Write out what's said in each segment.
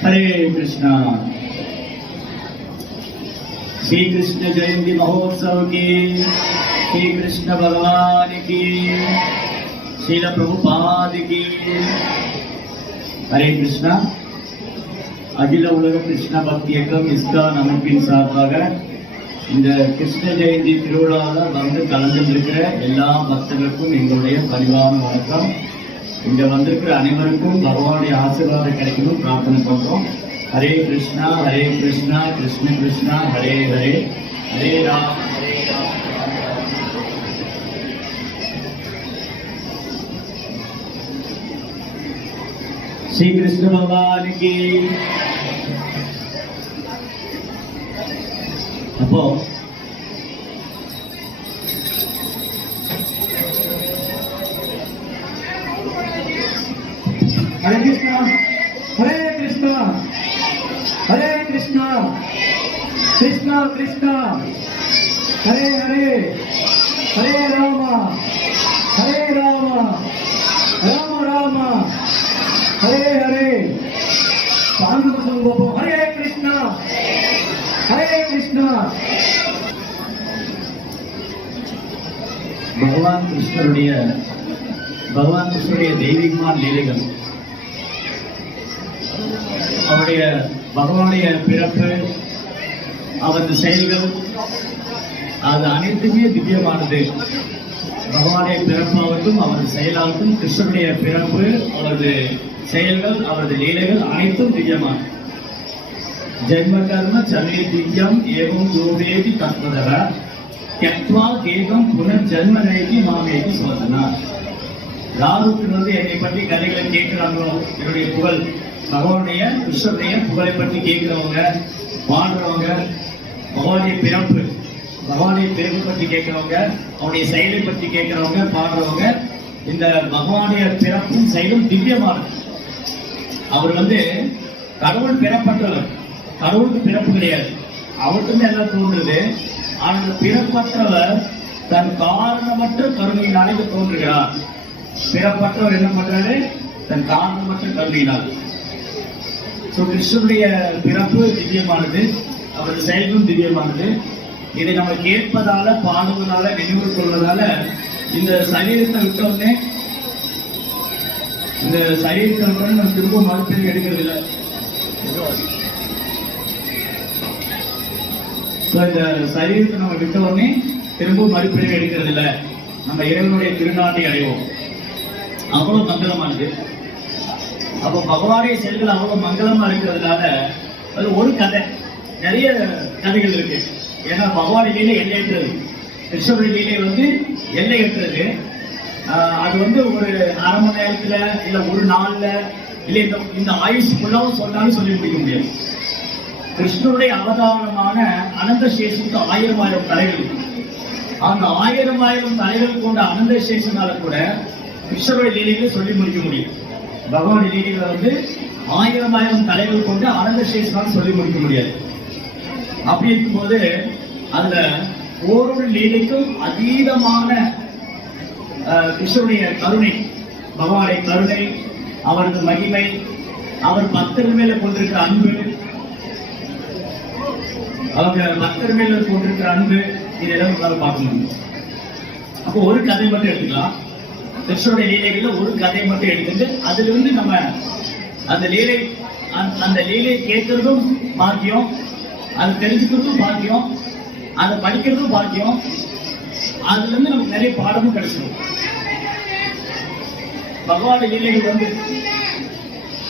हरे कृष्णा। श्री कृष्ण जयंती महोत्सव की, श्री कृष्ण भगवान की, श्रील प्रभुपाद की। हरे कृष्णा। அகில உலக கிருஷ்ண பக்தி இயக்கம் இஸ்கான் அமைப்பின் சார்பாக இந்த கிருஷ்ண ஜெயந்தி திருவிழாவில் வந்து கலந்துருக்கிற எல்லா பக்தர்களுக்கும் எங்களுடைய பரிவார வணக்கம். இங்க வந்திருக்கிற அனைவருக்கும் பகவானுடைய ஆசீர்வாதம் கிடைக்கணும் பிரார்த்தனை பண்றோம். ஹரே கிருஷ்ணா ஹரே கிருஷ்ணா கிருஷ்ண கிருஷ்ணா ஹரே ஹரே, ஹரே ராம் ஹரே ராம். श्री कृष्ण भगवान की। அப்போ हरे कृष्णा हरे कृष्णा हरे कृष्णा कृष्णा कृष्णा हरे हरे, हरे राम राम राम हरे हरे। हरे कृष्णा हरे कृष्णा। भगवान कृष्णरुடைய தெய்வீகமான லீலைகள், அவருடைய பகவானுடைய பிறப்பு, அவரது செயல்கள், அது அனைத்துமே திவ்யமானது. பகவானுடைய பிறப்பாகட்டும், அவரது செயலாகட்டும், கிருஷ்ணனுடைய பிறப்பு, அவரது செயல்கள், அவரது லீலைகள் அனைத்தும் திவ்யமானது. ஜென்ம கர்ம சமே திவ்யம் ஏவம் யோவேதி தத்வதர த்யக்த்வா தேகம் புனர்ஜன்ம நைதி மாமேதி சோதனா. யாருக்கு என்னை பற்றி கதைகளை கேட்கிறாங்களோ, என்னுடைய புகழ், பகவானுடைய கிருஷ்ணனுடைய புகழை பற்றி கேட்கிறவங்க, பாடுறவங்க, பகவானுடைய பிறப்பு பற்றி கேட்கிறவங்க, அவனுடைய செயலை பற்றி கேட்கிறவங்க, பாடுறவங்க, இந்த பகவானுடைய பிறப்பும் செயலும் திவ்யமானது. அவர் கடவுள் பிறப்பற்றவர், கடவுளுக்கு பிறப்பு கிடையாது, அவருக்கும் எல்லாம் தோன்றுது. ஆனால் பிறப்பற்றவர் தன் காரணமற்ற கருணையினாலே தோன்றுகிறார். பிறப்பற்றவர் என்ன பண்றாரு? தன் காரணமற்ற கருணையினால். கிருஷ்ணனுடைய பிறப்பு திவ்யமானது, அவரது செயல்களும் திவ்யமானது. இதை நம்ம கேட்பதால, பாடுவதால, நினைவு கொள்வதால இந்த சரீரத்தை விட்டோடனே நம்ம திரும்ப மறுபடியும் எடுக்கிறது இல்லை. இந்த சரீரத்தை நம்ம விட்ட உடனே திரும்ப மறுபடியும் எடுக்கிறது இல்லை. நம்ம இறைவனுடைய திருநாட்டை அடைவோம். அவ்வளவு மங்களமானது. அப்போ பகவானுடைய செயல்கள் அவ்வளவு மங்களமா இருக்கிறதுனால அது ஒரு கதை, நிறைய கதைகள் இருக்கு. ஏன்னா பகவானுடைய லீலை எல்லையற்றது, கிருஷ்ணனுடைய லீலை எல்லையற்றது. அது ஒரு அரை மணி நேரத்துல, இல்ல ஒரு நாள்ல, இல்ல இந்த ஆயுஷ் ஃபுல்லாவும் சொன்னாலும் சொல்லி முடிக்க முடியாது. கிருஷ்ணனுடைய அவதாரமான அனந்த சேஷனுக்கு 1000 தலைகள். அந்த 1000 தலைகள் கொண்ட அனந்த சேஷனால கூட கிருஷ்ணருடைய லீலைகளை சொல்லி முடிக்க முடியும். பகவானுடைய லீலைகளை 1000 தலைகள் கொண்ட அனந்த சேஷனால சொல்லி முடிக்க முடியாது. அப்படி இருக்கும்போது அதுல ஒரு லீலைக்கும் அதீதமான கிருஷ்ணனுடைய கருணை, பகவானுடைய கருணை, அவரது மகிமை, அவர் பக்தர்கள் மேல கொண்டிருக்கிற அன்பு, அவங்க பக்தர் மேல கொண்டிருக்கிற அன்பு, இதெல்லாம் உங்களால் பார்க்க முடியும். அப்போ ஒரு கதை மட்டும் எடுத்துக்கலாம். கிருஷ்ணனுடைய லீலைகள்ல ஒரு கதை மட்டும் எடுத்துட்டு அதுல நம்ம அந்த லீலை கேட்கறதும் பாக்கியம், அது தெரிஞ்சுக்கிறதும் பாக்கியம், அதை படிக்கிறதும் பாக்கியம். அதுல இருந்து நமக்கு நிறைய பாடமும் கிடைச்சிடும். பகவானுடைய லீலைகள்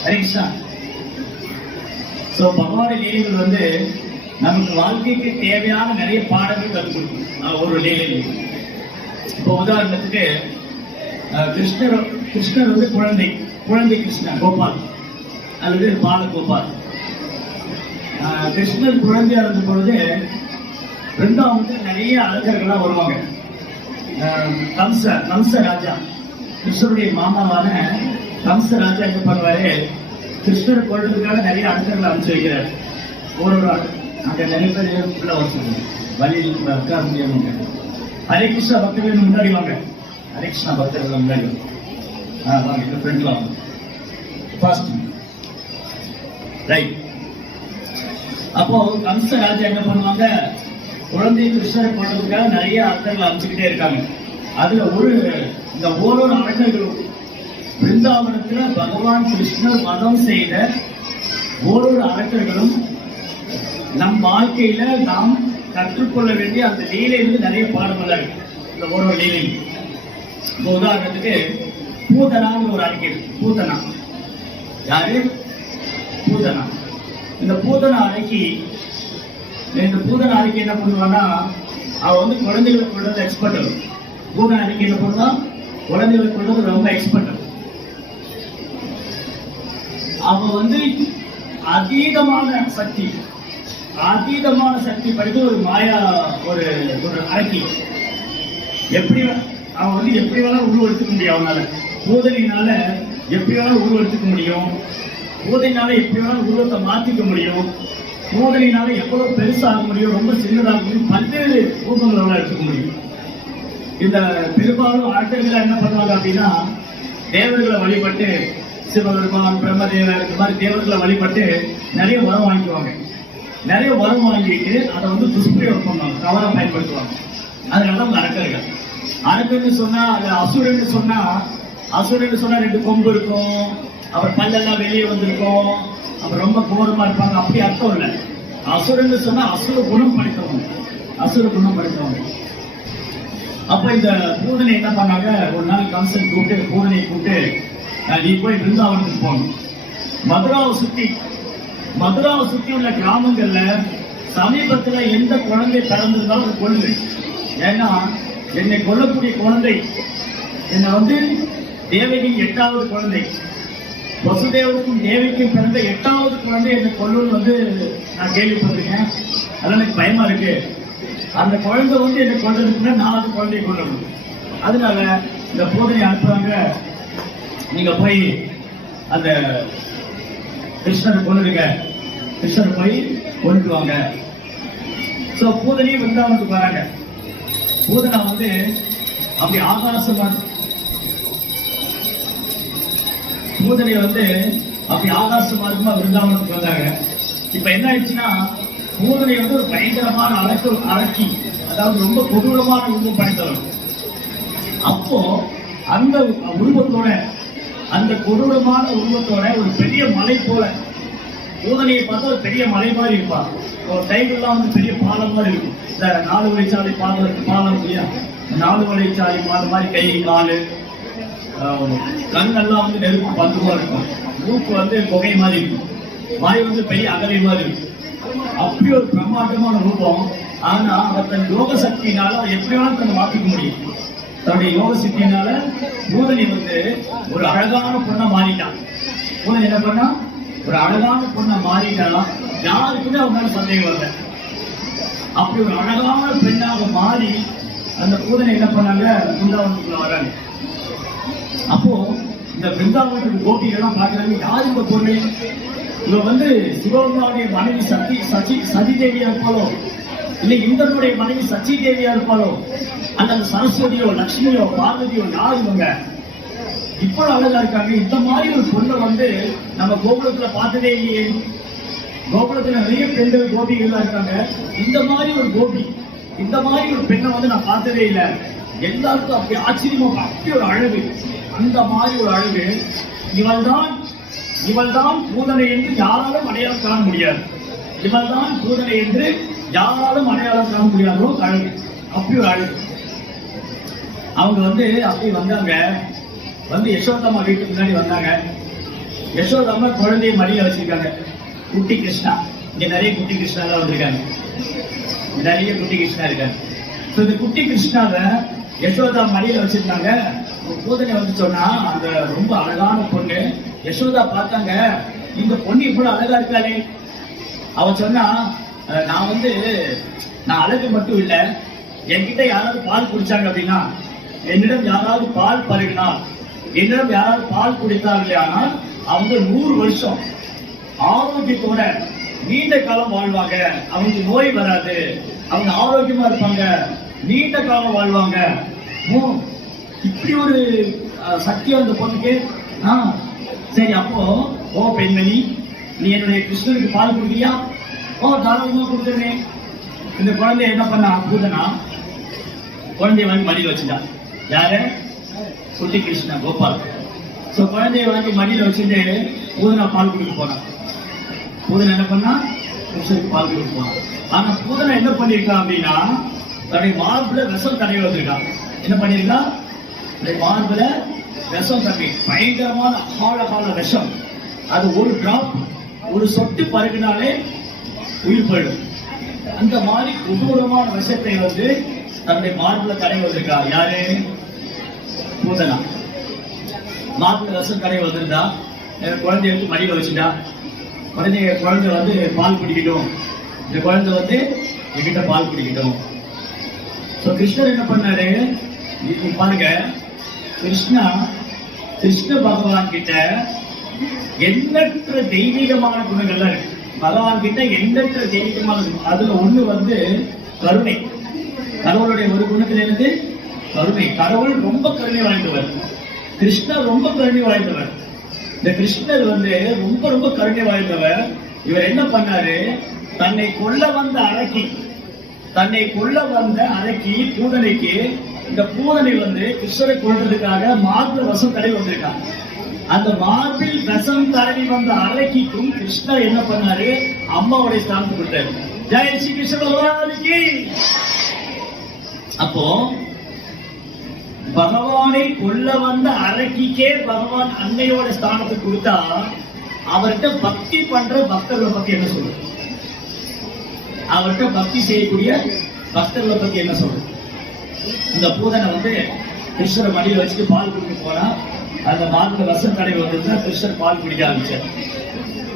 ஹரிகிருஷ்ணா. பகவானுடைய லீலைகள் நமக்கு வாழ்க்கைக்கு தேவையான நிறைய பாடங்கள் கற்றுக் கொடுக்கும் ஒரு லீலையில். இப்போ உதாரணத்துக்கு கிருஷ்ணர் குழந்தை கிருஷ்ணன் கோபால் அல்லது பாலகோபால். கிருஷ்ணர் குழந்தையா இருந்த பொழுது பிருந்தாவனுக்கு நிறைய அழகர்களா வருவாங்க. கம்ச ராஜா, கிருஷ்ணருடைய மாமாவான கம்ச ராஜா என்ன பண்ணுவாரு? கிருஷ்ணர் கொள்றதுக்காக நிறைய அழகர்களை அனுப்பிச்சு வைக்கிறார். ஒரு அங்க நிறைய பேர் உள்ள வச்சுருங்க, வழியில் உட்கார முடியாம. ஹரே கிருஷ்ணா பக்தர்கள் முன்னாடி வாங்க. ஹரே கிருஷ்ணா பக்தர்கள் முன்னாடி வாங்க. ஃப்ரெண்ட்ல வாங்க. Fast right. அப்போ கம்ச ராஜா என்ன பண்ணுவாங்க, குழந்தை கிருஷ்ணரை பண்றதுக்காக நிறைய அர்த்தங்கள் அமைச்சுக்கிட்டே இருக்காங்க. அதுல இந்த ஒரு அரங்கர்களும் பிருந்தாவனத்துல பகவான் கிருஷ்ணர் மதம் செய்த ஒரு அரங்கர்களும் நம் வாழ்க்கையில நாம் கற்றுக்கொள்ள வேண்டிய அந்த லீலையிலிருந்து நிறைய பாடங்கள் இருக்கு. இந்த ஒரு லீலை, இப்போ உதாரணத்துக்கு பூதனான்னு ஒரு அறிக்கை இருக்கு. பூதனா யாரு? பூதனா. இந்த பூதனா அறிக்கை என்ன பண்ணுவான்னா, அவ வந்து குழந்தைகளை கொள்றது எக்ஸ்பர்ட். பூதனா அறிக்கை என்ன பண்ணுவா, குழந்தைகளை கொள்றது ரொம்ப எக்ஸ்பர்ட். அவ வந்து அதீதமான சக்தி படித்து ஒரு மாயா ஒரு அரக்கி. அவன் வந்து எப்படி வேணாலும் உருவெடுத்துக்க முடியும். அவனால பூதனையினால எப்படி வேணாலும் உருவெடுத்துக்க முடியும். பூதனையினால எப்படி வேணாலும் உருவத்தை மாற்றிக்க முடியும். பூதனையினால எவ்வளவு பெருசாக முடியும், ரொம்ப சின்னதாக முடியும், பல்வேறு ரூபங்களோட எடுத்துக்க முடியும். இந்த பெரும்பாலும் ஆட்கள் என்ன பண்ணுவாங்க அப்படின்னா, தேவர்களை வழிபட்டு சிவபெருமான், பிரம்மதேவர், இந்த மாதிரி தேவர்களை வழிபட்டு நிறைய வரம் வாங்கிக்குவாங்க. நிறைய வரம் வாங்கிட்டு அதை வந்து துஷ்பிரயோகம் பண்ணுவாங்க, தவறாக பயன்படுத்துவாங்க. அதனால அவங்க அரக்கன்னு சொன்னா, அது அசுரன்னு சொன்னா 2 கொம்பு இருக்கும், அவர் பல்லெல்லாம் வெளியே வந்திருக்கும், அவர் ரொம்ப கோரமா இருப்பாங்க, அப்படி அர்த்தம் இல்லை. அசுரன்னு சொன்னா அசுர குணம் படைத்தவங்க. அப்ப இந்த பூதனை என்ன பண்ணாங்க, ஒரு நாள் கம்சன் பூதனை கூப்பிட்டு நீ போய் பிருந்தாவனத்துக்கு போகணும். மதுராவை சுத்தி உள்ள கிராமங்கள்ல சமீபத்துல எந்த குழந்தை பிறந்திருந்தாலும் கொள்ளு. ஏன்னா என்னை கொல்லக்கூடிய குழந்தை என்னை வந்து தேவகி 8வது குழந்தை, வசுதேவருக்கும் தேவிக்கும் பிறந்த 8வது குழந்தை என்னை கொல்லுன்னு வந்து நான் கேள்விப்பட்டிருக்கேன். அதெல்லாம் எனக்கு பயமா இருக்கு. அந்த குழந்தை வந்து என்னை கொல்றதுக்குன்னா 4வது குழந்தையை கொல்லணும். அதனால இந்த போதனை அனுப்புறாங்க, நீங்க போய் அந்த கிருஷ்ணரை கொல்லுங்க, கிருஷ்ணரை போய் கொண்டுட்டு வாங்க. சோ பூதனையும் விருந்தாவனத்துக்கு வராங்க. பூதனா வந்து அப்படி ஆகாசமா இருக்குமா விருந்தாவனத்துக்கு வந்தாங்க. இப்ப என்ன ஆயிடுச்சுன்னா, பூதனை வந்து ஒரு பயங்கரமான அரக்கி, அதாவது ரொம்ப கொடூரமான உருவம் படைத்தவர். அப்போ அந்த உருவத்தோட, அந்த கொடூரமான உருவத்தோட ஒரு பெரிய மலை போல, பூதனையை பார்த்தா ஒரு பெரிய மலை மாதிரி இருப்பார். ஒரு டைம்லாம் வந்து பெரிய பாலம் மாதிரி இருக்கும். இந்த 4 வழிச்சாலை பாலம் இல்லையா, 4 வழிச்சாலை பாலம் மாதிரி கை காலு கண்ணெல்லாம் வந்து நெருப்பு பந்துமா இருக்கும். மூக்கு வந்து புகை மாதிரி இருக்கும். வாய் வந்து பெரிய அகலை மாதிரி இருக்கும். அப்படி ஒரு பிரம்மாண்டமான ரூபம். ஆனா அவர் தன் யோக சக்தியினால எப்படி வேணாலும் தன்னை மாற்றிக்க முடியும். தன்னுடைய யோக சக்தியினால பூதனை வந்து ஒரு அழகான பொண்ணை மாறிட்டான். பூதனை என்ன பண்ணா, ஒரு அழகான பொண்ணை மாறிட்டாலும் யாருக்குமே அவங்க மேல சந்தேகம் வரல. அப்படி ஒரு அழகான பெண்ணாக மாறி அந்த பூதனை என்ன பண்ணாங்க, பிருந்தாவனத்துக்குள்ள வராங்க. அப்போ இந்த பிருந்தாவனத்துக்கு கோபிகள்லாம் பாக்குறாங்க, யார் இந்த பொண்ணு? இவ வந்து சிவபெருமானுடைய மனைவி சதி தேவியா இருப்பாளோ, இல்லை இந்திரனுடைய மனைவி சச்சி தேவியா இருப்பாளோ, அந்த சரஸ்வதியோ லட்சுமியோ பார்வதியோ யார் இவங்க? இவ்வளவு அழகா இருக்காங்க. இந்த மாதிரி ஒரு பொண்ணை வந்து நம்ம கோகுலத்துல பார்த்ததே இல்லையே. கோகுலத்துல நிறைய பெண்கள் கோபிகள்லாம் இருக்காங்க. இந்த மாதிரி ஒரு கோபி, இந்த மாதிரி ஒரு பெண்ணை வந்து நான் பார்த்ததே இல்லை. எல்லாருக்கும் அப்படி ஆச்சரியமா, அப்படி ஒரு அழகு, அந்த மாதிரி ஒரு அழகு. இவள்தான் பூதனை என்று யாராலும் அடையாளம் காண முடியாது. இவள்தான் பூதனை என்று யாராலும் அடையாளம் காண முடியாதோ அழகு, அப்படி ஒரு அழகு. அவங்க வந்து அப்படி வந்தாங்க. வந்து யசோதம்மா வீட்டுக்கு முன்னாடி வந்தாங்க. யசோதம்மா குழந்தைய மடியில வச்சிருக்காங்க. குட்டி கிருஷ்ணா, இங்க நிறைய குட்டி கிருஷ்ணா எல்லாம் வந்திருக்காங்க, நிறைய குட்டி கிருஷ்ணா இருக்காங்க. இந்த குட்டி கிருஷ்ணாவை யசோதா மடியில வச்சிருக்காங்க. பூதனை வந்து சொன்னா, அந்த ரொம்ப அழகான பொண்ணு. யசோதா பார்த்தாங்க, இந்த பொண்ணு இவ்வளவு அழகா இருக்காளே. அவன் சொன்னா, நான் அழகு மட்டும் இல்ல, என்கிட்ட யாராவது பால் குடிச்சாங்க அப்படின்னா, என்னிடம் யாராவது பால் பருகினால், என்னிடம் யாராவது பால் குடித்தார்களே ஆனால் அவங்க 100 வருஷம் ஆரோக்கியத்தோட நீண்ட காலம் வாழ்வாங்க. அவங்க நோய் வராது, அவங்க ஆரோக்கியமா இருப்பாங்க, நீண்ட காலம் வாழ்வாங்க. இப்படி ஒரு சக்தி அந்த பொண்ணுக்கு. சரி, அப்போ ஓ பெண்மணி, நீ என்னுடைய கிருஷ்ணனுக்கு பால் கொடுக்கியா? ஓ, தாராளமா கொடுத்துருவேன். இந்த குழந்தை என்ன பண்ணா? பூதனா குழந்தைய வாங்கி மடியில் வச்சுட்டா. யாரு? குட்டி கிருஷ்ணா, கோபால். சோ குழந்தைய வாங்கி மடியில வச்சுட்டு பூதனா பால் கொடுக்க போனான். பூதனா என்ன பண்ணா? கிருஷ்ணனுக்கு பால் கொடுக்க போனான். ஆனா பூதனா என்ன பண்ணிருக்கான் அப்படின்னா, தன்னுடைய மார்புல விஷம் தடவி வந்திருக்கான். என்ன பண்ணிருக்கா? மார்புல விஷம் தடவி, பயங்கரமான ஆழகால விஷம். அது ஒரு டிராப், ஒரு சொட்டு பருகினாலே உயிர் போயிடும். அந்த மாதிரி கொடூரமான விஷத்தை தன்னுடைய மார்புல தடவி வந்திருக்கா. யாரு? பூதனா. மார்புல விஷம் தடவி வந்திருந்தா குழந்தைய எடுத்து மடியில வச்சுட்டா. குழந்தை பால் குடிக்கட்டும், இந்த குழந்தை என்கிட்ட பால் குடிக்கட்டும். கிருஷ்ணர் என்ன பண்ணாரு? பாருங்க, கிருஷ்ண பகவான் கிட்ட எண்ணற்ற தெய்வீகமான குணங்கள்லாம் இருக்கு. பகவான் கிட்ட எண்ணற்ற தெய்வீகமான குணம். அதுல ஒண்ணு கருணை. கடவுளுடைய ஒரு குணத்துல இருந்து கருணை. கடவுள் ரொம்ப கருணை வாய்ந்தவர், கிருஷ்ணர் ரொம்ப கருணை வாய்ந்தவர். இந்த கிருஷ்ணர் ரொம்ப ரொம்ப கருணை வாய்ந்தவர். இவர் என்ன பண்ணாரு? தன்னை கொல்ல வந்த அரக்கி பூதனைக்கு, இந்த பூதனை கிருஷ்ணரை கொல்றதுக்காக மார்பில் விஷம் தடவி வந்திருக்காங்க. அந்த மார்பில் விஷம் தடவி வந்த அரக்கிக்கும் கிருஷ்ணர் என்ன பண்ணாரு? அம்மாவுடைய ஸ்தானத்தை கொடுத்தாரு. ஜெய் ஸ்ரீ கிருஷ்ண பகவானுக்கு. அப்போ பகவானை கொல்ல வந்த அரக்கிக்கே பகவான் அன்னையோட ஸ்தானத்தை கொடுத்தா, அவர்கிட்ட பக்தி பண்ற பக்தர்களை பத்தி என்ன சொல்றது? அவர்கிட்ட பக்தி செய்யக்கூடிய பக்தர்களை பத்தி என்ன சொல்றது? இந்த பூதனை கிருஷ்ணரை மடியில் வச்சுட்டு பால் குடிக்க போனா, அந்த மார்புல விஷம் தடவி வந்துச்சுன்னா கிருஷ்ணர் பால் குடிக்க ஆரம்பிச்சார்.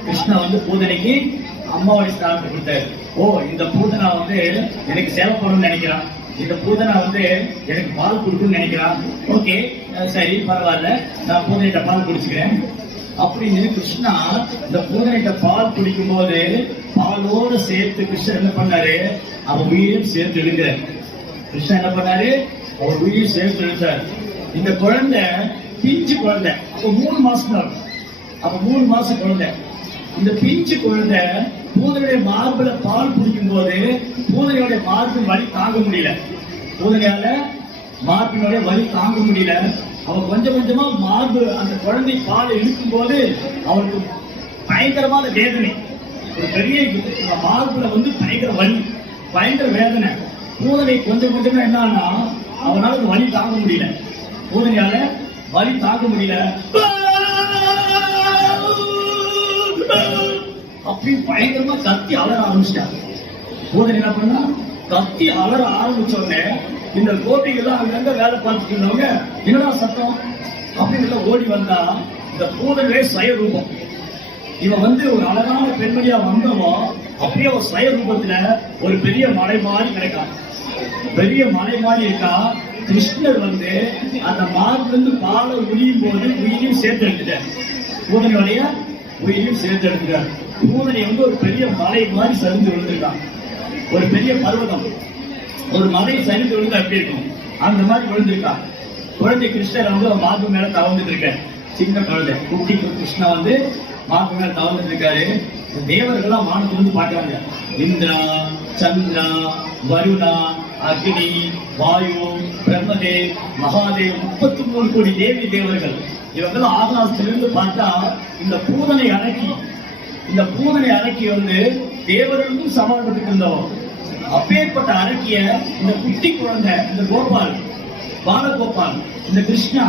கிருஷ்ணா பூதனைக்கு அம்மாவோட ஸ்தானத்தை கொடுத்தாரு. ஓ, இந்த பூதனா எனக்கு சேவை பண்ணணும்னு நினைக்கிறான், இந்த பூதனா எனக்கு பால் கொடுக்கணும்னு நினைக்கிறான். ஓகே, சரி, பரவாயில்ல, நான் பூதனைட்ட பால் குடிச்சுக்கிறேன் அப்படின்னு கிருஷ்ணா இந்த பூதனைட்ட பால் குடிக்கும் போது பாலோடு சேர்த்து கிருஷ்ணன் என்ன பண்ணாரு? அவன் உயிரையும் சேர்த்து எழுதுறார். கிருஷ்ணன் என்ன பண்ணாரு? அவர் உயிரையும் சேர்த்து எழுதார். இந்த குழந்தை பிஞ்சு குழந்தை, அப்ப 3 மாசம் தான். அப்ப 3 மாசம் குழந்தை. இந்த பிஞ்சு குழந்தை பூதனையுடைய மார்புல பால் குடிக்கும் போது பூதனையுடைய மார்பின் வலி தாங்க முடியல. பூதனையால மார்பினுடைய வலி தாங்க முடியல. அவன் கொஞ்சம் கொஞ்சமா மார்பு, அந்த குழந்தை பால் இழுக்கும் போது அவனுக்கு பயங்கரமான வேதனை. ஒரு பெரிய மார்புல பயங்கர வலி, பயங்கர வேதனை. பூதனை கொஞ்சம் கொஞ்சமா என்னன்னா அவனால வலி தாங்க முடியல. பூதனையால வலி தாங்க முடியல. அப்படி பயங்கரமா கத்தி அலற ஆரம்பிச்சிட்டாங்க. பூதனை என்ன பண்ணா? கத்தி அலற ஆரம்பிச்ச உடனே இந்த கோபிகள்லாம் அங்கங்க வேலை பார்த்துட்டு இருந்தவங்க, என்னடா சத்தம் அப்படின்னு ஓடி வந்தா, இந்த பூதனையே சுயரூபம். இவன் ஒரு அழகான பெண்மணியா வந்தவன் அப்படியே ஒரு சுயரூபத்துல ஒரு பெரிய மலை மாதிரி கிடைக்கான். பெரிய மலை மாதிரி இருக்கா. கிருஷ்ணர் அந்த மார்பிலிருந்து இருந்து பாலை உரியும் போது உயிரையும் சேர்த்து எடுத்துட்டார். பூதனையோடைய உயிரையும் சேர்த்து எடுத்துட்டார். பூதனை ஒரு பெரிய மலை மாதிரி சரிந்து விழுந்திருக்கான். ஒரு பெரிய பர்வதம், ஒரு மலை சரிந்து விழுந்து அப்படி இருக்கும், அந்த மாதிரி விழுந்திருக்கா. குழந்தை கிருஷ்ணர் மார்பு மேல தவழ்ந்துட்டு இருக்க. சின்ன குழந்தை குட்டி கிருஷ்ணா மார்பு மேல தவழ்ந்துட்டு இருக்காரு. தேவர்கள்லாம் வானத்துல பாக்குறாங்க. இந்திரா, சந்திரா, வருணா, அக்னி, வாயு, பிரம்மதேவ், மகாதேவ், 33 கோடி தேவி தேவர்கள் இவங்கெல்லாம் ஆகாசத்திலிருந்து பார்த்தா இந்த பூதனை அடக்கி தேவர்களுக்கும் சமாளிட்டு இருந்தோம். அப்பேற்பட்ட அரக்கிய இந்த குட்டி குழந்தை, இந்த கோபால், பாலகோபால், இந்த கிருஷ்ணா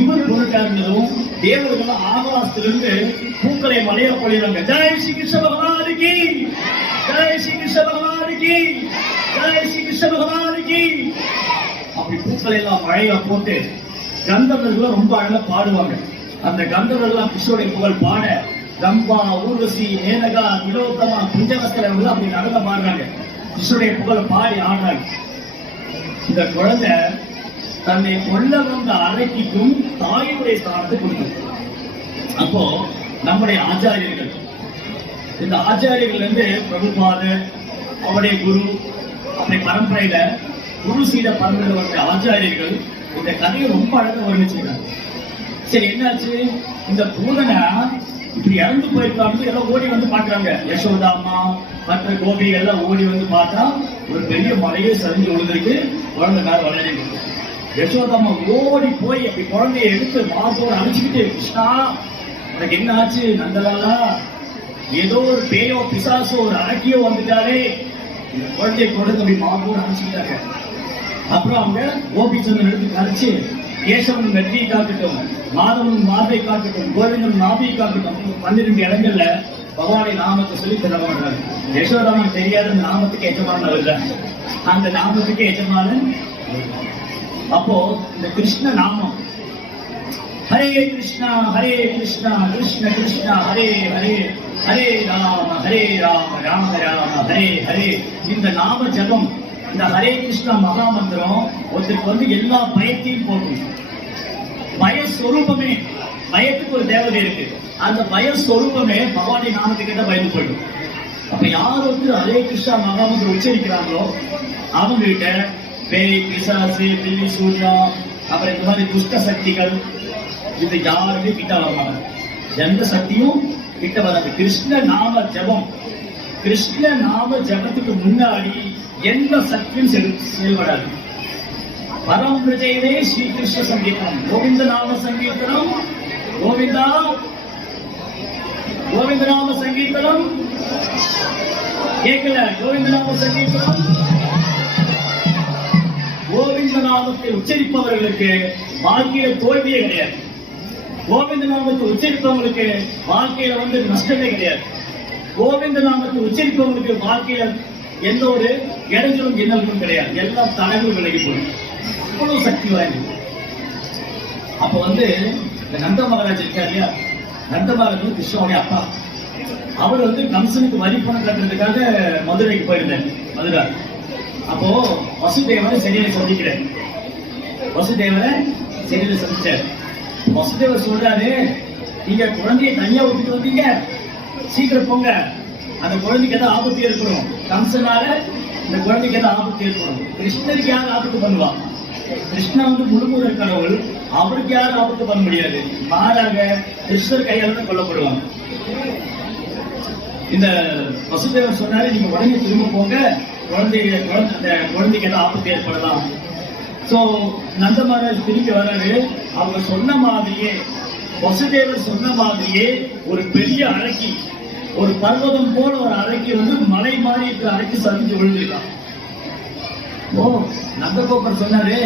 இவர் பொருட்டாருந்ததும் தேவர்கள் ஆகாசத்திலிருந்து பூக்களை மலைய பொழிறாங்க. ஜெய் ஸ்ரீ கிருஷ்ண பகவானுக்கு, ஜெய் ஸ்ரீ கிருஷ்ண பகவானுக்கு, ஜெய் ஸ்ரீ கிருஷ்ண பகவானுக்கு. அப்படி பூக்களை எல்லாம் மழையில போட்டு கந்தவர்கள் ரொம்ப அழகா பாடுவாங்க. அந்த கந்தவர்கள் கிருஷ்ணனுடைய புகழ் பாட கம்பா, ஊர்வசி, மேனகா, திலோத்தமா, குஞ்சவஸ்தரர்கள் அப்படி நடந்த பாடுறாங்க. கிருஷ்ணனுடைய புகழ் பாடி ஆடுறாங்க. இந்த குழந்தை தன்னை கொல்ல வந்த அரக்கிக்கும் தாயினுடைய ஸ்தானத்தை கொடுக்கும். அப்போ நம்முடைய ஆச்சாரியர்கள், இந்த ஆச்சாரியர்கள் பிரபுபாதர், அவருடைய குரு, அப்படி பரம்பரையில குரு சீட பரம்பரையில வந்த ஆச்சாரியர்கள் இந்த கதையை ரொம்ப அழகா வர்ணிச்சிருக்காங்க. சரி, என்னாச்சு? இந்த பூதனை இப்படி இறந்து போயிருக்காங்க. எல்லாம் ஓடி வந்து பாக்குறாங்க. யசோதா அம்மா மற்ற கோபிகள் எல்லாம் ஓடி வந்து பார்த்தா ஒரு பெரிய மலையே சரிஞ்சு விழுந்திருக்கு. குழந்தை மேல வளர்ந்து யசோதாமா ஓடி போய் அப்படி குழந்தைய எடுத்து மாத்தோட அழிச்சுக்கிட்டு, கிருஷ்ணா உனக்கு என்ன ஆச்சு நந்தலாலா, ஏதோ ஒரு பேயோ பிசாசோ ஒரு அரக்கியோ வந்துட்டாரே, இந்த குழந்தைய கொடுத்து அப்படி மாத்தோட அழிச்சுக்கிட்டாங்க. அப்புறம் அவங்க கோபிச்சந்திரன் எடுத்து கரைச்சு, கேசவன் வெற்றியை காக்கட்டும், மாதவன் மார்பை காக்கட்டும், கோவிந்தன் நாபியை காக்கட்டும், 12 இடங்கள்ல பகவானை நாமத்தை சொல்லி தரப்படுறாரு. யசோதாமன் தெரியாத நாமத்துக்கு எஜமானன் அவர் தான், அந்த நாமத்துக்கு எஜமானன். அப்போ இந்த கிருஷ்ண நாமம் ஹரே கிருஷ்ணா கிருஷ்ண கிருஷ்ணா ஹரே ஹரே, ஹரே ராம ராம ராம ஹரே ஹரே. இந்த நாம ஜபம், இந்த ஹரே கிருஷ்ணா மகாமந்திரம் ஒருத்தருக்கு வந்து எல்லா பயத்தையும் போகும். பயஸ்வரூபமே, பயத்துக்கு ஒரு தேவதை இருக்கு, அந்த பயஸ்வரூபமே பகவானை நாமத்துக்கு கிட்ட பயந்து போயிடும். அப்ப யார் வந்து ஹரே கிருஷ்ணா மகாமந்திரம் உச்சரிக்கிறாங்களோ அவங்க கிட்ட பேய் பிசாசு பில்லி சூர்யா அப்புறம் இந்த மாதிரி துஷ்ட சக்திகள் இது யாருமே கிட்ட வரமாட்டாங்க. எந்த சக்தியும் கிட்ட வராது. கிருஷ்ண நாம ஜபம், கிருஷ்ண நாம ஜபத்துக்கு முன்னாடி எந்த சக்தியும் செயல்படாது. பரம் விஜயனே ஸ்ரீ கிருஷ்ண சங்கீதம், கோவிந்த நாம சங்கீதனம், கோவிந்தா கோவிந்த நாம சங்கீதனம் கேட்கல, கோவிந்த நாம சங்கீதனம். கோவிந்த நாமத்தை உச்சரிப்பவர்களுக்கு வாழ்க்கையில தோல்வியே கிடையாது. கோவிந்த நாமத்தை உச்சரிப்பவங்களுக்கு வாழ்க்கையில வந்து நஷ்டமே கிடையாது. கோவிந்த நாமத்தை உச்சரிப்பவங்களுக்கு வாழ்க்கையில எந்த ஒரு இடைஞ்சலும் இன்னல்களும் கிடையாது. எல்லாம் தடங்கள் விலகி போடும். அவ்வளவு சக்தி வாய்ந்தது. அப்ப வந்து இந்த நந்த மகாராஜ் இருக்கார் இல்லையா, நந்த மகாராஜ் கிருஷ்ணனுடைய அப்பா. அவர் வந்து கம்சனுக்கு வரி பணம் கட்டுறதுக்காக மதுரைக்கு போயிருந்தார், மதுரா. அப்போ வசுதேவரை சரியில சந்திக்கிறார். வசுதேவரை சரியில சந்திச்சார். வசுதேவர் சொல்றாரு, நீங்க குழந்தைய தனியா விட்டுட்டு வந்தீங்க, சீக்கிரம் போங்க, அந்த குழந்தைக்கு ஏதாவது ஆபத்து ஏற்படும், கம்சனால இந்த குழந்தைக்கு ஏதாவது ஆபத்து ஏற்படும். கிருஷ்ணருக்கு யார் ஆபத்து பண்ணுவா? கிருஷ்ணா வந்து முழுமுதற் கடவுள், அவருக்கு யாரும் ஆபத்து பண்ண முடியாது. மாறாக கிருஷ்ணர் கையால தான் கொல்லப்படுவாங்க. இந்த வசுதேவர் சொன்னாரு, நீங்க உடனே திரும்ப போங்க, குழந்தைக்கு ஏதாவது ஆபத்து ஏற்படலாம். சோ நந்த மகாராஜ் திரும்பி வராரு. அவங்க சொன்ன மாதிரியே, வசுதேவர் சொன்ன மாதிரியே ஒரு பெரிய அரக்கி, ஒரு பர்வதம் போல ஒரு அரக்கி வந்து மலை மாறி இருக்கிற அரக்கி சரிஞ்சு விழுந்திருக்கான். ஓ நந்தகோபர் சொன்னாரு,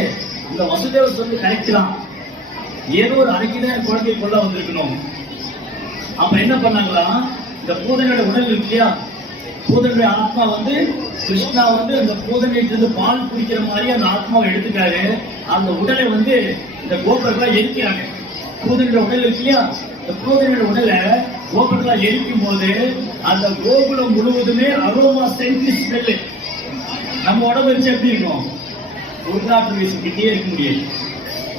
இந்த வசுதேவர் சொல்லி கரெக்ட் தான், ஏதோ ஒரு அரக்கிதான் குழந்தையை கொள்ள வந்திருக்கணும். அப்ப என்ன பண்ணாங்களா, இந்த பூதனோட உடல் இருக்கு இல்லையா, பூதனுடைய ஆத்மா வந்து கிருஷ்ணா வந்து அந்த பூதனைட்டு பால் குடிக்கிற மாதிரி அந்த ஆத்மாவை எடுத்துட்டாரு. அந்த உடலை வந்து இந்த கோபுரங்களா எரிக்கிறாங்க. பூதனுடைய உடல் இருக்கு இல்லையா, இந்த பூதனுடைய உடலை கோபுரங்களா எரிக்கும் போது அந்த கோபுரம் முழுவதுமே அரோமா சென்ட் ஸ்மெல். நம்ம உடம்பு வச்சு எப்படி இருக்கும், உருளாற்று வீசிக்கிட்டே இருக்க முடியாது.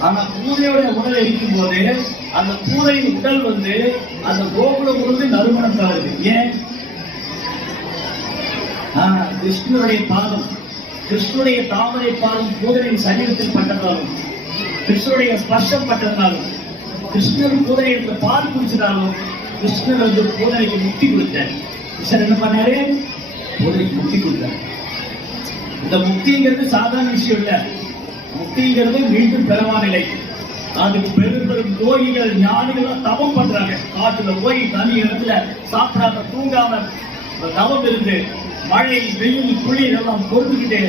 ஆனா பூதையோட உடல் எரிக்கும் போது அந்த பூதையின் உடல் வந்து அந்த கோபுரம் முழுவதும் நறுமணம் தருது. ஏன்? கிருஷ்ணனுடைய பாதம், கிருஷ்ணனுடைய தாமரை பாதம் பூதனின் சரீரத்தில் பட்டதாலும், கிருஷ்ணனுடைய ஸ்பர்ஷம் பட்டதாலும், கிருஷ்ணர் பூதனைக்கு பால் குடிச்சதாலும் கிருஷ்ணர் வந்து பூதனைக்கு முக்தி கொடுத்தார். கிருஷ்ணர் என்ன பண்ணாரு, பூதனைக்கு முக்தி கொடுத்தார். இந்த முக்திங்கிறது சாதாரண விஷயம் இல்ல. முக்திங்கிறது மீண்டும் பெறவா நிலை. அதுக்கு பெரும் பெரும் யோகிகள் ஞானிகள் தவம் பண்றாங்க. காட்டுல போய் தனி இடத்துல சாப்பிடாம தூங்காம தவம் இருந்து மழை வெயில் குளிர் எல்லாம் பொறுத்துக்கிட்டு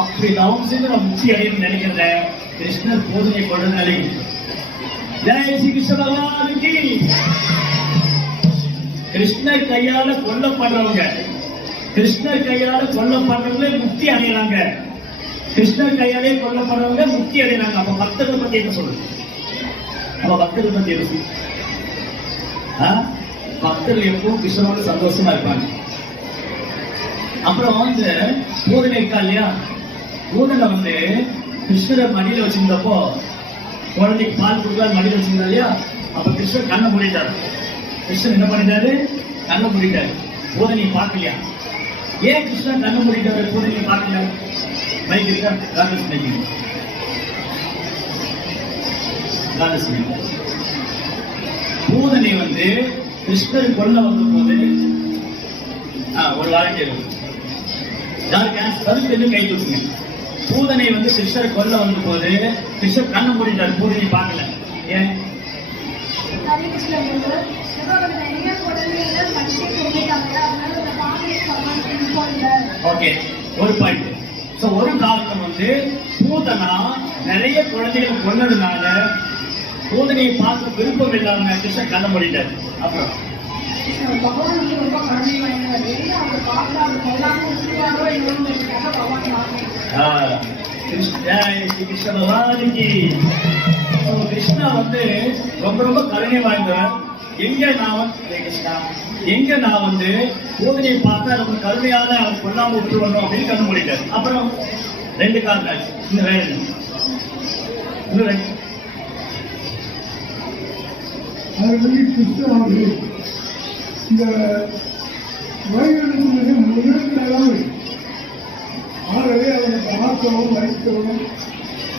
அப்படி தவம் செய்து நம்ம முக்தி அடையணும்னு நினைக்கிறத கிருஷ்ணர் போதனை கொண்ட நிலை. ஜெய் ஸ்ரீ கிருஷ்ண பகவானுக்கு. கிருஷ்ணர் கையால கொல்லப்படுறவங்க, கிருஷ்ணர் கையால கொல்லப்படுறவங்க முக்தி அடைகிறாங்க. கிருஷ்ணர் கையாலே கொல்லப்படுறவங்க முக்தி அடைகிறாங்க. அப்ப பக்தர்கள் பத்தி என்ன சொல்றது? அப்ப பக்தர்கள் பத்தி என்ன சொல்றது? பக்தர்கள் எப்பவும் கிருஷ்ணனோட சந்தோஷமா இருப்பாங்க. அப்புறம் இந்த பூதனை இருக்கா இல்லையா, பூதனை வந்து கிருஷ்ணரை மடியில வச்சிருந்தப்போ குழந்தைக்கு பால் கொடுக்காது மடியில வச்சிருந்தா இல்லையா, அப்ப கிருஷ்ணர் கண்ணை மூடிட்டாரு. கிருஷ்ணன் என்ன பண்ணிட்டாரு, கண்ணை மூடிட்டாரு. பூதனை பார்க்கலையா? ஏன் கிருஷ்ணன் கண்ணை மூடிட்டாரு, பூதனை பார்க்கல? மைக் இருக்கா? ராஜேஷ் மைக். பூதனை வந்து கிருஷ்ணர் கொல்ல வந்த போது ஒரு வாலண்டியர் யாருக்கு கருத்து கை தூக்குங்க. பூதனை வந்து கிருஷ்ணர் கொல்ல வந்த போது கிருஷ்ணர் கண்ணு மூடிட்டார், பூதனை பார்க்கல. ஏன்? ஓகே, ஒரு பாயிண்ட். சோ ஒரு காரணம் வந்து பூதனா நிறைய குழந்தைகள் கொன்னதுனால பூதனையை பார்க்க விருப்பம் இல்லாம கிருஷ்ணர் கண்ண மூடிட்டார். அப்புறம் கிருஷ்ண பகவானுக்கு கிருஷ்ணா வந்து ரொம்ப ரொம்ப கருணை வாய்ந்தவர். எங்க நான் வந்து பூதனையை பார்த்தா நம்ம கருணையால அவர் கொல்லாம விட்டு வந்தோம் அப்படின்னு கண்ணு மூடிட்டார். அப்புறம் ரெண்டு காரணம். இன்னும் வேற இன்னும் ரெண்டு இந்த வயது முதல் ஆகவே அவனை பார்க்கவும் மறிக்கவும்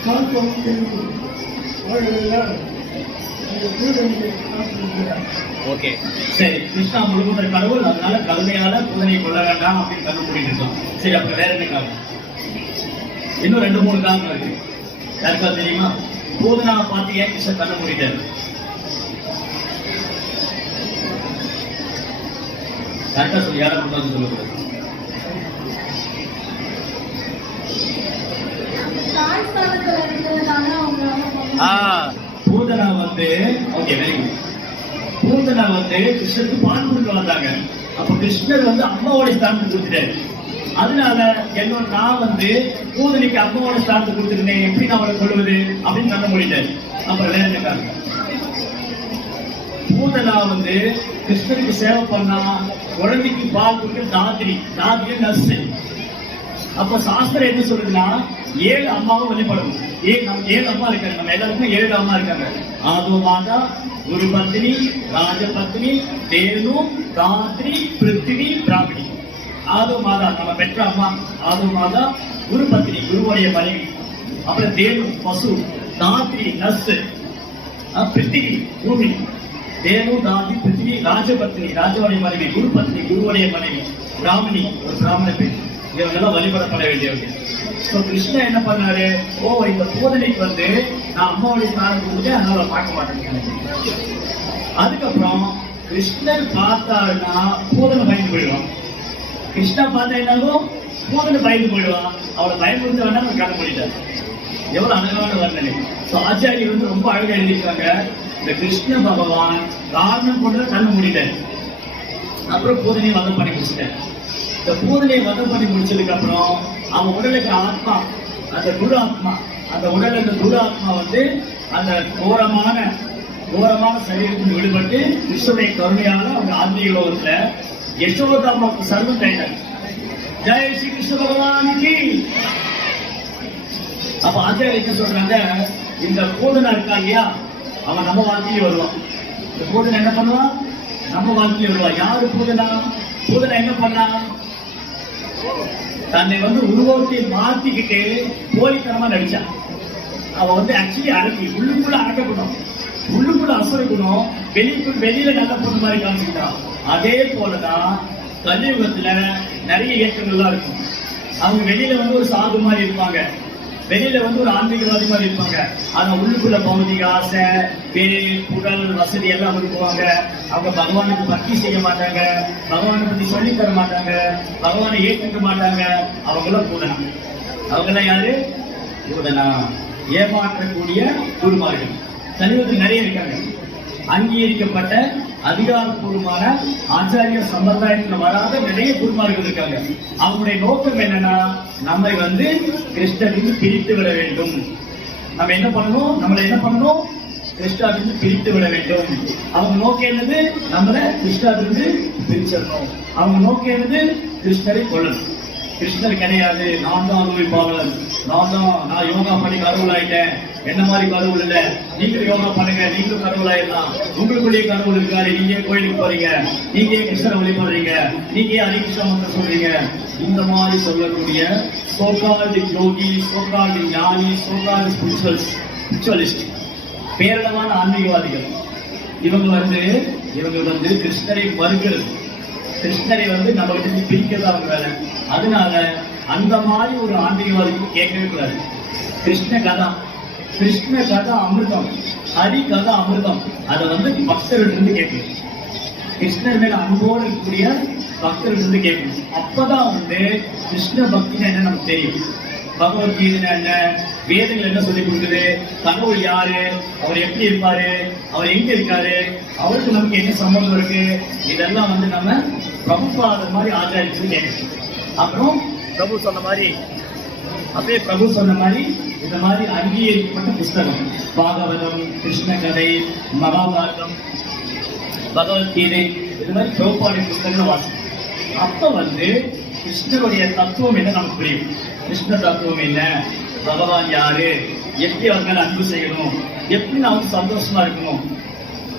காக்கவும் ஓகே சரி. கிருஷ்ணா முழுவதும் கடவுள், அதனால கருணையால பூதனை கொள்ள வேண்டாம் அப்படின்னு கண்டுபிடிச்சிருக்கோம். சரி, அப்புறம் வேற என்ன காரணம்? இன்னும் 2-3 காரணம் இருக்கு. யாருக்கா தெரியுமா? பூதனா பார்த்து ஏன் கிருஷ்ணர் கண்ண மூடிட்டாரு? யாருக்கா சொல்லி யாரை கொண்டாந்து சொல்லக்கூடாது. பூதனா வந்து ஓகே வெரி குட். பூதனா வந்து கிருஷ்ணருக்கு பால் கொடுக்க வந்தாங்க. அப்ப கிருஷ்ணர் வந்து அம்மாவோட ஸ்தானத்தை கொடுத்துட்டாரு. அதனால என்னோட நான் வந்து பூதனைக்கு அம்மாவோட ஸ்தானத்தை கொடுத்துருந்தேன், எப்படி நான் அவளை கொள்வது அப்படின்னு கண்ண மூடிட்டாரு. அப்புறம் வேற என்ன காரணம்? பூதனா வந்து கிருஷ்ணருக்கு சேவை பண்ணா குழந்தைக்கு பால் கொடுக்க தாத்திரி நர்ஸ். அப்ப சாஸ்திரம் என்ன சொல்லுதுன்னா 7 அம்மாவும் வழிபடணும். 7 அம்மா இருக்காங்க, நம்ம எல்லாருக்கும் 7 அம்மா இருக்காங்க. ஆதோ மாதா, குரு பத்னி, ராஜ பத்னி, தேனு, தாத்ரி, பிருத்திவி, பிராமணி. ஆதோ மாதா நம்ம பெற்ற அம்மா, ஆதோ மாதா, குரு பத்னி குருவுடைய மனைவி, அப்புறம் தேனு பசு, தாத்ரி நர்ஸ், பிருத்திவி பூமி, தேனு தாத்ரி பிருத்திவி ராஜபத்னி ராஜாவுடைய மனைவி, குரு பத்னி குருவுடைய மனைவி, பிராமணி ஒரு பிராமண பெண். இவங்கெல்லாம் வழிபடப்பட வேண்டியவங்க. கிருஷ்ணா என்ன பண்ணாரு? இந்த பூதனைக்கு வந்து நான் அம்மாவுடைய ஸ்நானம் கொடுத்துட்டு அதனால பார்க்க மாட்டேன். அதுக்கப்புறம் கிருஷ்ணர் பார்த்தாருன்னா பூதனை பயந்து போயிடுவான். கிருஷ்ணா பார்த்தா என்னாலும் பூதனை பயந்து போயிடுவான். அவளை பயன்படுத்த வேண்டாம் கண்ண பண்ணிட்டார். எவ்வளவு அழகான வர்ணனை. ஆச்சாரியர் வந்து ரொம்ப அழகா எழுதியிருக்காங்க. இந்த கிருஷ்ண பகவான் காரணம் கொண்டு கண்ண மூடிட்டார். அப்புறம் பூதனையை வதம் பண்ணி முடிச்சிட்டார். இந்த பூதனையை வதம் பண்ணி முடிச்சதுக்கு அப்புறம் அவன் உடலுக்கு ஆத்மா, அந்த குரு ஆத்மா, அந்த உடல் அந்த குரு ஆத்மா வந்து அந்த கோரமான சரீரத்தில் விடுபட்டு கிருஷ்ணனுடைய கருணையால அவங்க ஆன்மீக லோகத்துல யசோதாமாவுக்கு சர்வம் கைட்டாங்க. ஜெய ஸ்ரீ கிருஷ்ண பகவானுக்கு. அப்ப ஆச்சாரிய என்ன சொல்றாங்க? இந்த பூதனா இருக்கா இல்லையா, அவன் நம்ம வாழ்க்கையில வருவான். இந்த பூதனை என்ன பண்ணுவான்? நம்ம வாழ்க்கையில வருவான். யாரு பூதனா? பூதனை என்ன பண்ணா? தன்னை வந்து உருவத்தை மாத்திக்கிட்டு போலித்தனமா நடிச்சான். அவன் வந்து ஆக்சுவலி அடக்கி உள்ளுக்குள்ள அடக்கப்படும், உள்ளுக்குள்ள அசுரக்கணும், வெளியில நல்ல பொண்ணு மாதிரி காமிச்சுட்டான். அதே போலதான் கலியுகத்துல நிறைய இயக்கங்கள்லாம் இருக்கும். அவங்க வெளியில வந்து ஒரு சாது மாதிரி இருப்பாங்க, வெளியில வந்து ஒரு ஆன்மீகவாதி மாதிரி இருப்பாங்க. ஆனா உள்ளுக்குள்ள பௌதிக ஆசை, பேர், புகழ், வசதி எல்லாம் விரும்புவாங்க. அவங்க பகவானுக்கு பக்தி செய்ய மாட்டாங்க, பகவானை பத்தி சொல்லி தர மாட்டாங்க, பகவானை ஏற்றுக்க மாட்டாங்க. அவங்களாம் பூதனா. அவங்கெல்லாம் யாரு? பூதனா. ஏமாற்றக்கூடிய குருமார்கள் கலியுகத்தில் நிறைய இருக்காங்க. அங்கீகரிக்கப்பட்ட அதிகாரப்பூர்வமான ஆச்சாரிய சம்பிரதாயத்தில் வராத நிறைய குருமார்கள் இருக்காங்க. அவங்களுடைய நோக்கம் என்னன்னா, நம்மை வந்து கிருஷ்ணரிலிருந்து பிரித்து விட வேண்டும். நம்ம என்ன பண்ணணும்? கிருஷ்ணாவிலிருந்து பிரித்து விட வேண்டும். அவங்க நோக்கம் என்னது? நம்மளை கிருஷ்ணாவிலிருந்து பிரிச்சிடணும். அவங்க நோக்கம் என்னது? கிருஷ்ணரை கொள்ளணும். கிருஷ்ணர் கிடையாது, நான் தான் அனுபவிப்பாளர், நான் யோகா பண்ணி கடவுள் ஆயிட்டேன், என்ன மாதிரி கடவுள் இல்ல, நீங்களும் யோகா பண்ணுங்க, நீங்களும் கடவுள் ஆயிடலாம், உங்களுக்குள்ளேயே கடவுள் இருக்காரு, நீங்க கோயிலுக்கு போறீங்க, நீங்க கிருஷ்ணரை வழிபடுறீங்க, நீங்க ஹரிகிருஷ்ண மந்திரம் சொல்றீங்க. இந்த மாதிரி சொல்லக்கூடிய சோகால்டு யோகி, சோகால்டு ஞானி, சோகால்டு ஸ்பிரிச்சுவலிஸ்ட், பேரளவான ஆன்மீகவாதிகள், இவங்க வந்து இவங்க வந்து கிருஷ்ணரை மறுக்கிறது, கிருஷ்ணரை வந்து நம்ம கிட்ட பிரிக்கிறதா அவங்க வேலை. அதனால அந்த மாதிரி ஒரு ஆன்மீகவாதிக்கு கேட்கவே கூடாது. கிருஷ்ண கதா அமிர்தம், ஹரி கதா அமிர்தம், அதை வந்து பக்தர்கள் இருந்து கேட்கணும். கிருஷ்ணர் மேல அன்போடு இருக்கக்கூடிய பக்தர்கள் இருந்து கேட்கணும். அப்பதான் வந்து கிருஷ்ண பக்தினா என்ன நமக்கு தெரியும். பகவத்கீதை என்ன, வேதங்கள் என்ன சொல்லி கொடுக்குது, கடவுள் யாரு, அவர் எப்படி இருப்பாரு, அவர் எங்க இருக்காரு, அவருக்கு நமக்கு என்ன சம்பந்தம் இருக்கு, இதெல்லாம் வந்து நம்ம பிரபுபாதர் மாதிரி ஆச்சாரியத்துக்கு கேட்கணும். அப்புறம் பிரபு சொன்ன மாதிரி இந்த மாதிரி அங்கீகரிக்கப்பட்ட புஸ்தகம் பாகவதம், கிருஷ்ண கதை, மகாபாரதம், பகவத்கீதை, இது மாதிரி பிரபுபாடி புஸ்தகங்களை வாசிக்கணும். அப்ப வந்து கிருஷ்ணருடைய தத்துவம் என்ன நமக்கு புரியும். கிருஷ்ண தத்துவம் என்ன, பகவான் யாரு, எப்படி அவங்க அன்பு செய்யணும், எப்படி நாம சந்தோஷமா இருக்கணும்.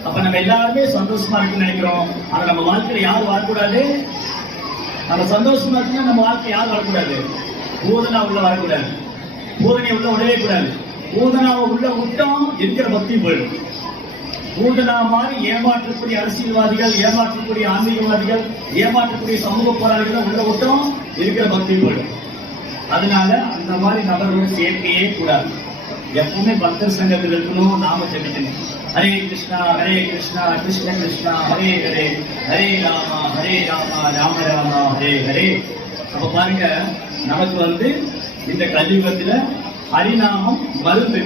அப்ப நம்ம எல்லாருமே சந்தோஷமா இருக்குன்னு நினைக்கிறோம். ஆனா நம்ம வாழ்க்கையில யாரும் வரக்கூடாது. நம்ம சந்தோஷமா இருக்குன்னா நம்ம வாழ்க்கை யாரும் வரக்கூடாது. பூதனா உள்ள வரக்கூடாது, பூதனை உள்ள விடவே கூடாது. பூதனாவை உள்ள விட்டோம் இருக்கிற பக்தி போயிடும். பூதனா மாதிரி ஏமாற்றக்கூடிய அரசியல்வாதிகள், ஏமாற்றக்கூடிய ஆன்மீகவாதிகள், ஏமாற்றக்கூடிய சமூக போராளிகள் உள்ள விட்டோம் இருக்கிற பக்தி போயிடும். அதனால அந்த மாதிரி நபர்கள் சேர்க்கையே கூடாது. எப்பவுமே பக்தர் சங்கத்தில் இருக்கணும், நாம ஜெபிக்கணும். ஹரே கிருஷ்ணா கிருஷ்ண கிருஷ்ணா ஹரே ஹரே, ஹரே ராமா ராம ராமா ஹரே ஹரே. அப்ப பாருங்க, நமக்கு வந்து இந்த கலியுகத்துல ஹரிநாமம் மருந்து.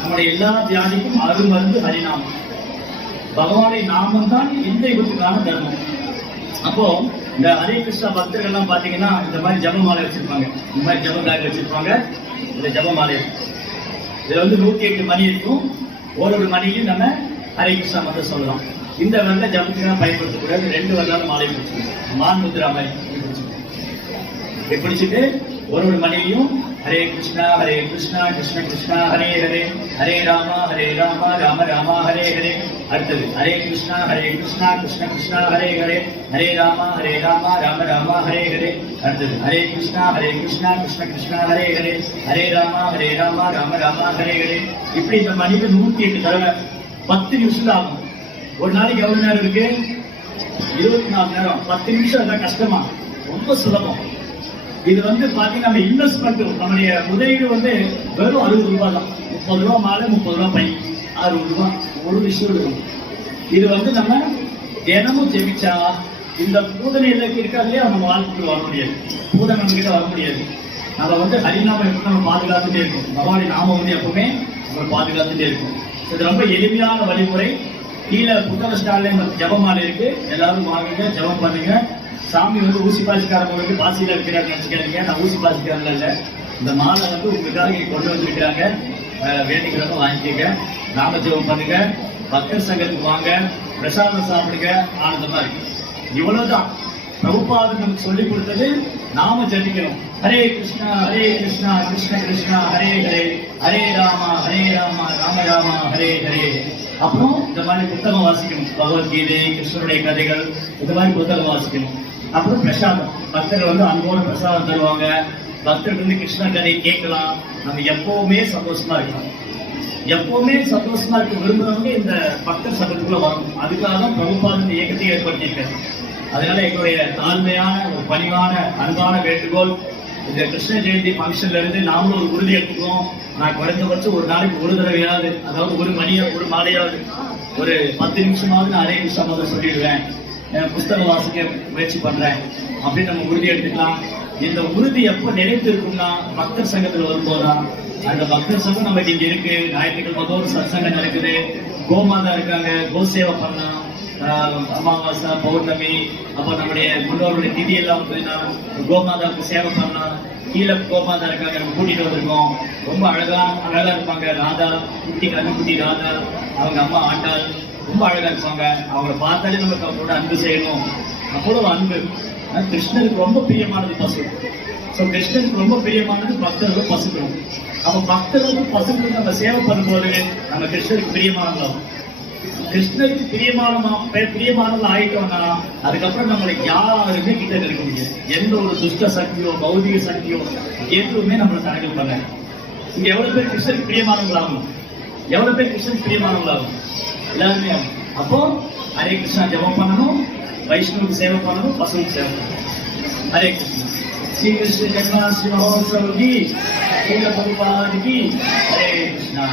நம்முடைய எல்லா வியாதிக்கும் அருமருந்து ஹரிநாமம். பகவானை நாமம் தான் இந்த யுகத்துக்கான தர்மம். அப்போ இந்த ஹரே கிருஷ்ணா பக்தர்கள் எல்லாம் பாத்தீங்கன்னா இந்த மாதிரி ஜபமாலை வச்சிருப்பாங்க, இந்த மாதிரி ஜபமாலை வச்சிருப்பாங்க. இந்த ஜபமாலை இதுல வந்து 108 மணி இருக்கும். ஒரு மணியும் நம்ம ஹரே கிருஷ்ணா மட்டும் சொல்லலாம். இந்த வந்து ஜபத்துக்கு பயன்படுத்தக்கூடாது. 2 வரலாறு மாலை பிடிச்சிக்கணும், மான் முத்ரா மாதிரி பிடிச்சிட்டு ஒரு மணியும் ஹரே கிருஷ்ணா கிருஷ்ண கிருஷ்ணா ஹரே ஹரே, ஹரே ராமா ராம ராமா ஹரே ஹரே. அடுத்தது ஹரே கிருஷ்ணா கிருஷ்ண கிருஷ்ணா ஹரே ஹரே, ஹரே ராமா ராம ராமா ஹரே ஹரே. அடுத்தது ஹரே கிருஷ்ணா கிருஷ்ண கிருஷ்ணா ஹரே ஹரே, ஹரே ராமா ராம ராமா ஹரே ஹரே. இப்படி இந்த மணிக்கு 108 தடவை 10 நிமிஷம் ஆகும். ஒரு நாளைக்கு எவ்வளவு நேரம் இருக்கு? 24 நேரம். 10 நிமிஷம் எல்லாம் கஷ்டமா? ரொம்ப சுலபம். இது வந்து பாத்தீங்கன்னா நம்ம இன்வெஸ்ட்மெண்ட், நம்முடைய முதலீடு வந்து வெறும் 60 ரூபாய் தான். 30 ரூபாய் மாலை, 30 ரூபாய் பை, 60 ரூபாய் ஒரு விஷயம் இருக்கும். இது வந்து நம்ம தினமும் ஜெபிச்சா இந்த பூதனை இருக்காதுலயே நம்ம வாழ்க்கைக்கு வர முடியாது. பூதனை நம்ம கிட்ட வர முடியாது. நம்ம வந்து ஹரிநாமம் எப்ப நம்ம பாதுகாத்துட்டே இருக்கும். பகவானின் நாமம் வந்து எப்பவுமே நம்ம பாதுகாத்துட்டே இருக்கும். இது ரொம்ப எளிமையான வழிமுறை. கீழே புத்தக ஸ்டால்ல ஜபமாலை இருக்கு, எல்லாரும் வாங்குங்க, ஜபம் பண்ணுங்க. சாமி வந்து ஊசி பாசிக்காரங்களுக்கு பாசியில இருக்கிறாங்க நினைச்சுக்காதீங்க. நான் ஊசி பாசிக்காரங்க இல்ல. இந்த மாலை வந்து உங்களுக்காக இங்க கொண்டு வந்திருக்கிறாங்க. வேண்டிக்கிறவங்க வாங்கிக்கங்க, நாம ஜெபம் பண்ணுங்க, பக்தர் சங்கத்துக்கு வாங்க, பிரசாதம் சாப்பிடுங்க, ஆனந்தமா இருக்கு. இவ்வளவுதான் பிரபுபாதர் நமக்கு சொல்லிக் கொடுத்தது. நாம ஜெபிக்கணும். ஹரே கிருஷ்ணா கிருஷ்ண கிருஷ்ணா ஹரே ஹரே, ஹரே ராமா ராம ராமா ஹரே ஹரே. அப்புறம் இந்த மாதிரி புத்தகம் வாசிக்கணும். பகவத்கீதை, கிருஷ்ணருடைய கதைகள், இந்த மாதிரி புத்தகம் வாசிக்கணும். அப்புறம் பிரசாதம், பக்தர்கள் வந்து அன்போட பிரசாதம் தருவாங்க. பக்தர்கள் வந்து கிருஷ்ண கதை கேட்கலாம். நம்ம எப்பவுமே சந்தோஷமா இருக்கலாம். எப்பவுமே சந்தோஷமா இருக்க விரும்புறவங்க இந்த பக்தர் சங்கத்துக்குள்ள வரணும். அதுக்காக தான் பிரபுபாதர் இயக்கத்தை ஏற்படுத்தியிருக்காரு. அதனால எங்களுடைய தாழ்மையான ஒரு பணிவான அன்பான வேண்டுகோள், இந்த கிருஷ்ண ஜெயந்தி ஃபங்க்ஷன்ல இருந்து நாமளும் ஒரு உறுதி எடுத்துக்கோம். நான் குறைந்தபட்சம் ஒரு நாளைக்கு ஒரு தடவையாவது, அதாவது ஒரு மணியா ஒரு மாலையாவது, ஒரு 10 நிமிஷமாவது நான் ஹரே கிருஷ்ணா முதல் சொல்லிடுவேன், புஸ்தகம் வாசிக்க முயற்சி பண்றேன் அப்படின்னு நம்ம உறுதி எடுத்துக்கலாம். இந்த உறுதி எப்ப நினைத்து இருக்கும்னா பக்தர் சங்கத்துல வரும்போதுதான். அந்த பக்தர் சங்கம் நமக்கு இங்க இருக்கு. ஞாயிற்றுக்கிழமை ஒரு சத்சங்கம் நடக்குது. கோமாதா இருக்காங்க, கோசேவை பண்ணலாம். அமாவாசை, பௌர்ணமி, அப்ப நம்முடைய முன்னோருடைய திதி எல்லாம் வந்து கோமாதாவுக்கு சேவை பண்ணலாம். கீழே கோமாதா இருக்காங்க, நம்ம கூட்டிட்டு வந்திருக்கோம். ரொம்ப அழகா இருப்பாங்க. ராதா, கண்ணுக்குட்டி ராதா, அவங்க அம்மா ஆண்டாள் ரொம்ப அழகா இருப்பாங்க. அவங்கள பார்த்தாலே நமக்கு அவங்களோட அன்பு செய்யணும். அவ்வளவு அன்பு. கிருஷ்ணருக்கு ரொம்ப பிரியமானது பசு. கிருஷ்ணருக்கு ரொம்ப பிரியமானது பக்தர்கள் பசுக்களும். அப்ப பக்தர்களுக்கும் பசுக்களுக்கும் நம்ம சேவை பண்ணும்போது நம்ம கிருஷ்ணருக்கு பிரியமானதாகும். கிருஷ்ணருக்கு பிரியமானது ஆயிட்டோம்னா அதுக்கப்புறம் நம்மளுக்கு யாருமே கிட்ட இருக்க முடியாது. எந்த ஒரு துஷ்ட சக்தியோ பௌதிக சக்தியோ எதுவுமே நம்மளை தடங்கல் பண்ண. இங்க எவ்வளவு பேர் கிருஷ்ணருக்கு பிரியமானவங்களாகும்? எவ்வளவு பேர் கிருஷ்ணருக்கு பிரியமானவங்களாகும்? எல்லாருமே. அப்போ ஹரே கிருஷ்ணா ஜபம் பண்ணணும், வைஷ்ணவுக்கு சேவை பண்ணணும், பசுவுக்கு சேவை பண்ணணும். ஹரே கிருஷ்ணா. ஸ்ரீ கிருஷ்ண ஜென்மாஷ்டமி மகோத்சவ கி, ஸ்ரீல பிரபுபாத் கி, ஹரே கிருஷ்ணா.